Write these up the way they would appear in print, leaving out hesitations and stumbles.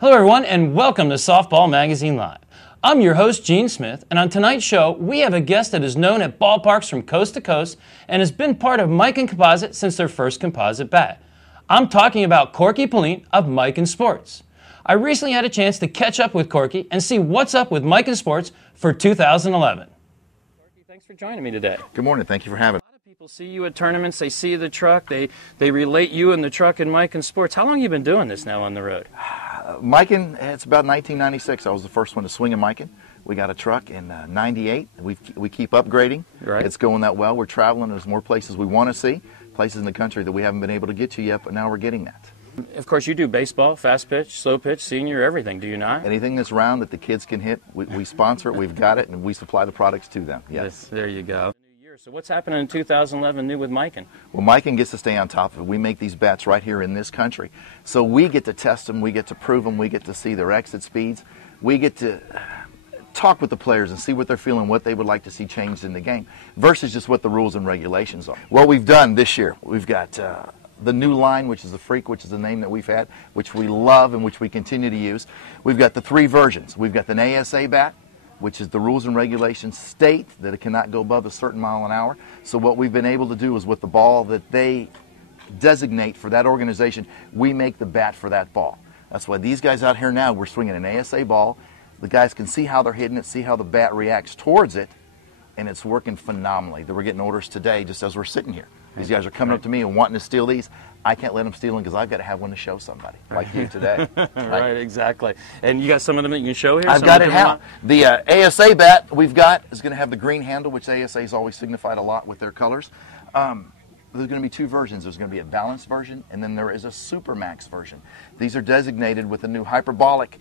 Hello everyone and welcome to Softball Magazine Live. I'm your host Gene Smith, and on tonight's show we have a guest that is known at ballparks from coast to coast and has been part of Miken Composite since their first composite bat. I'm talking about Corky Pellien of Miken Sports. I recently had a chance to catch up with Corky and see what's up with Miken Sports for 2011. Corky, thanks for joining me today. Good morning, thank you for having me. A lot of people see you at tournaments, they see the truck, they relate you and the truck in Miken Sports. How long have you been doing this now on the road? Miken, it's about 1996. I was the first one to swing a Miken. We got a truck in 98. We keep upgrading. Right. It's going that well. We're traveling. There's more places we want to see, places in the country that we haven't been able to get to yet, but now we're getting that. Of course, you do baseball, fast pitch, slow pitch, senior, everything, do you not? Anything that's round that the kids can hit, we sponsor it, we've got it, and we supply the products to them. Yes. There you go. So what's happening in 2011 new with Miken? Well, Miken gets to stay on top of it. We make these bats right here in this country. So we get to test them, we get to prove them, we get to see their exit speeds. We get to talk with the players and see what they're feeling, what they would like to see changed in the game, versus just what the rules and regulations are. What we've done this year, we've got the new line, which is the Freak, which is the name that we've had, which we love and which we continue to use. We've got the three versions. We've got the ASA bat, which is the rules and regulations state that it cannot go above a certain mile an hour. So what we've been able to do is with the ball that they designate for that organization, we make the bat for that ball. That's why these guys out here now, we're swinging an ASA ball. The guys can see how they're hitting it, see how the bat reacts towards it, and it's working phenomenally. We're getting orders today just as we're sitting here. These guys are coming up to me and wanting to steal these. I can't let them steal them because I've got to have one to show somebody, like you today. Right, exactly. And you got some of them that you can show here? I've got it out. The ASA bat we've got is going to have the green handle, which ASA has always signified a lot with their colors. There's going to be two versions. There's going to be a balanced version, and then there is a Supermax version. These are designated with a new hyperbolic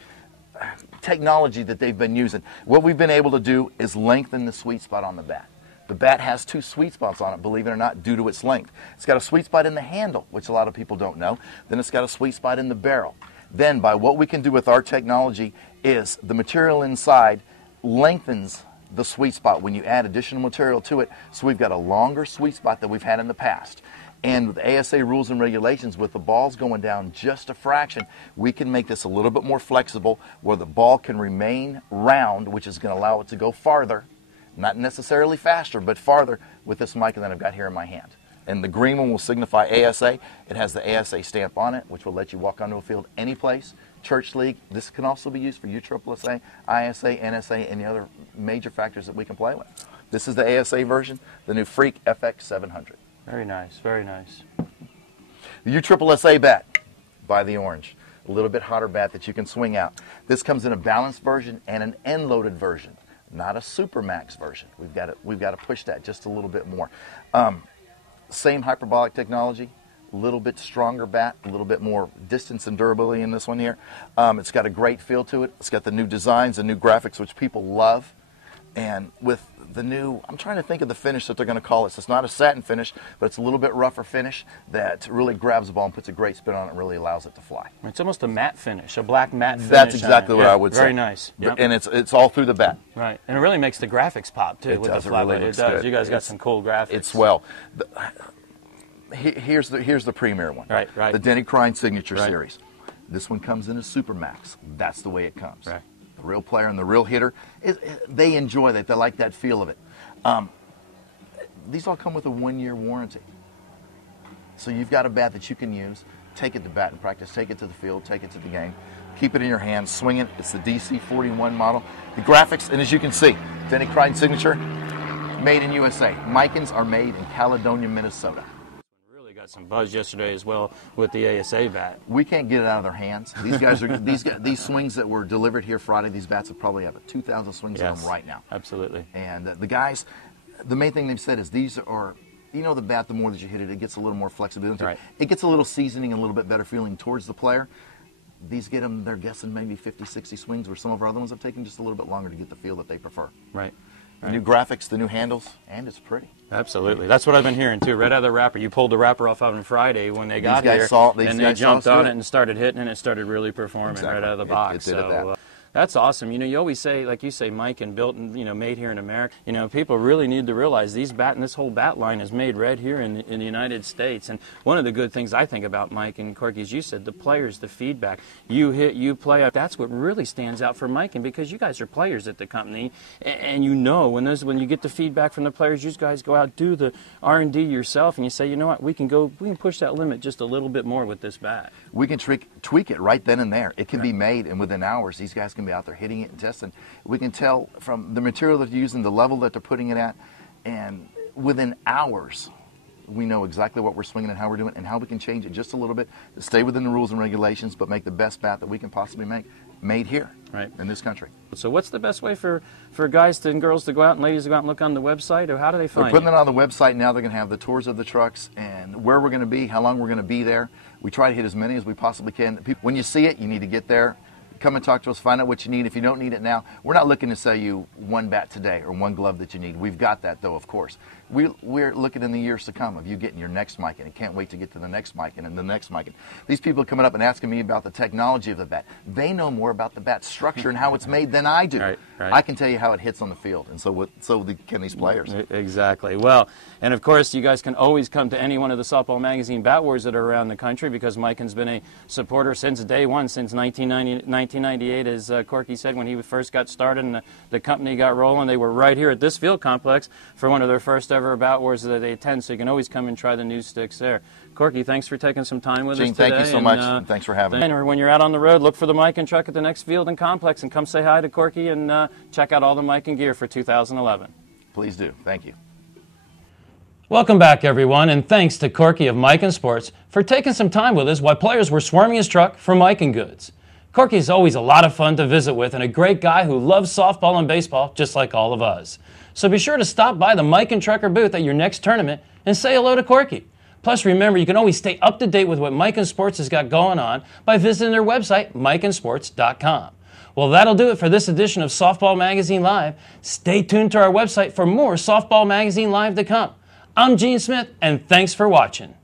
technology that they've been using. What we've been able to do is lengthen the sweet spot on the bat. The bat has two sweet spots on it, believe it or not, due to its length. It's got a sweet spot in the handle, which a lot of people don't know. Then it's got a sweet spot in the barrel. Then by what we can do with our technology is the material inside lengthens the sweet spot when you add additional material to it. So we've got a longer sweet spot than we've had in the past. And with ASA rules and regulations, with the balls going down just a fraction, we can make this a little bit more flexible where the ball can remain round, which is going to allow it to go farther. Not necessarily faster, but farther with this Miken that I've got here in my hand. And the green one will signify ASA. It has the ASA stamp on it, which will let you walk onto a field any place. Church league. This can also be used for USSSA, ISA, NSA, and the other major factors that we can play with. This is the ASA version, the new Freak FX 700. Very nice, very nice. The USSSA bat by the orange. A little bit hotter bat that you can swing out. This comes in a balanced version and an end-loaded version. Not a Supermax version. We've got to push that just a little bit more. Same hyperbolic technology, a little bit stronger bat, a little bit more distance and durability in this one here. It's got a great feel to it. It's got the new designs, the new graphics, which people love. And with the new, I'm trying to think of the finish that they're going to call it. So it's not a satin finish, but it's a little bit rougher finish that really grabs the ball and puts a great spin on it and really allows it to fly. It's almost a matte finish, a black matte finish. That's exactly what I would say. Very nice. Yep. And it's all through the bat. Right. And it really makes the graphics pop, too, with the flyblade. It does. You guys got some cool graphics. It's swell. Here's the premier one. Right, right. The Denny Crine Signature Series. This one comes in a Supermax. That's the way it comes. Right. The real player and the real hitter, they enjoy that. They like that feel of it. These all come with a 1-year warranty. So you've got a bat that you can use. Take it to batting practice. Take it to the field. Take it to the game. Keep it in your hands. Swing it. It's the DC41 model. The graphics, and as you can see, Denny Crine Signature, made in USA. Mikens are made in Caledonia, Minnesota. Got some buzz yesterday as well with the ASA bat. We can't get it out of their hands. These guys are these swings that were delivered here Friday. These bats will probably have 2,000 swings on them right now. Absolutely. And the guys, the main thing they've said is these are, you know, the bat, the more that you hit it, it gets a little more flexibility. Right. It gets a little seasoning and a little bit better feeling towards the player. These get them, they're guessing maybe 50, 60 swings, where some of our other ones have taken just a little bit longer to get the feel that they prefer. Right. The new graphics, the new handles, and it's pretty. Absolutely. That's what I've been hearing, too. Right out of the wrapper. You pulled the wrapper off on Friday when they got here, and they jumped on it and started hitting, and it started really performing right out of the box. It did that. That's awesome. You know, you always say, like you say, Mike, and built and, made here in America. You know, people really need to realize this whole bat line is made right here in the United States. And one of the good things I think about Mike and Corky, as you said, the players, the feedback. You hit, you play. That's what really stands out for Mike, and because you guys are players at the company, and when you get the feedback from the players, you guys go out, do the R&D yourself, and you say, you know what, we can push that limit just a little bit more with this bat. We can tweak it right then and there. It can be made, and within hours, these guys can be out there hitting it and testing. We can tell from the material that they're using, the level that they're putting it at, and within hours, we know exactly what we're swinging and how we're doing it and how we can change it just a little bit to stay within the rules and regulations, but make the best bat that we can possibly make, made here in this country. So what's the best way for guys and girls to go out and ladies to go out and look on the website, or how do they find it? We're putting it on the website now. They're going to have the tours of the trucks and where we're going to be, how long we're going to be there. We try to hit as many as we possibly can. When you see it, you need to get there. Come and talk to us, find out what you need. If you don't need it now, we're not looking to sell you one bat today or one glove that you need. We've got that, though, of course. We're looking in the years to come of you getting your next Miken, and can't wait to get to the next Miken and the next Miken. These people are coming up and asking me about the technology of the bat. They know more about the bat structure and how it's made than I do. Right. I can tell you how it hits on the field, and so can these players. Exactly. Well, and of course, you guys can always come to any one of the Softball Magazine Bat Wars that are around the country, because Miken's been a supporter since day one, since 1998, as Corky said, when he first got started and the company got rolling. They were right here at this field complex for one of their first ever Bat Wars that they attend, so you can always come and try the new sticks there. Corky, thanks for taking some time with us today. Thank you so much, and thanks for having me. Or when you're out on the road, look for the Miken truck at the next field and complex, and come say hi to Corky and check out all the Miken gear for 2011. Please do. Thank you. Welcome back, everyone, and thanks to Corky of Miken Sports for taking some time with us while players were swarming his truck for Miken goods. Corky is always a lot of fun to visit with, and a great guy who loves softball and baseball just like all of us. So be sure to stop by the Miken Trucker booth at your next tournament and say hello to Corky. Plus, remember, you can always stay up to date with what Miken Sports has got going on by visiting their website, mikensports.com. Well, that'll do it for this edition of Softball Magazine Live. Stay tuned to our website for more Softball Magazine Live to come. I'm Gene Smith, and thanks for watching.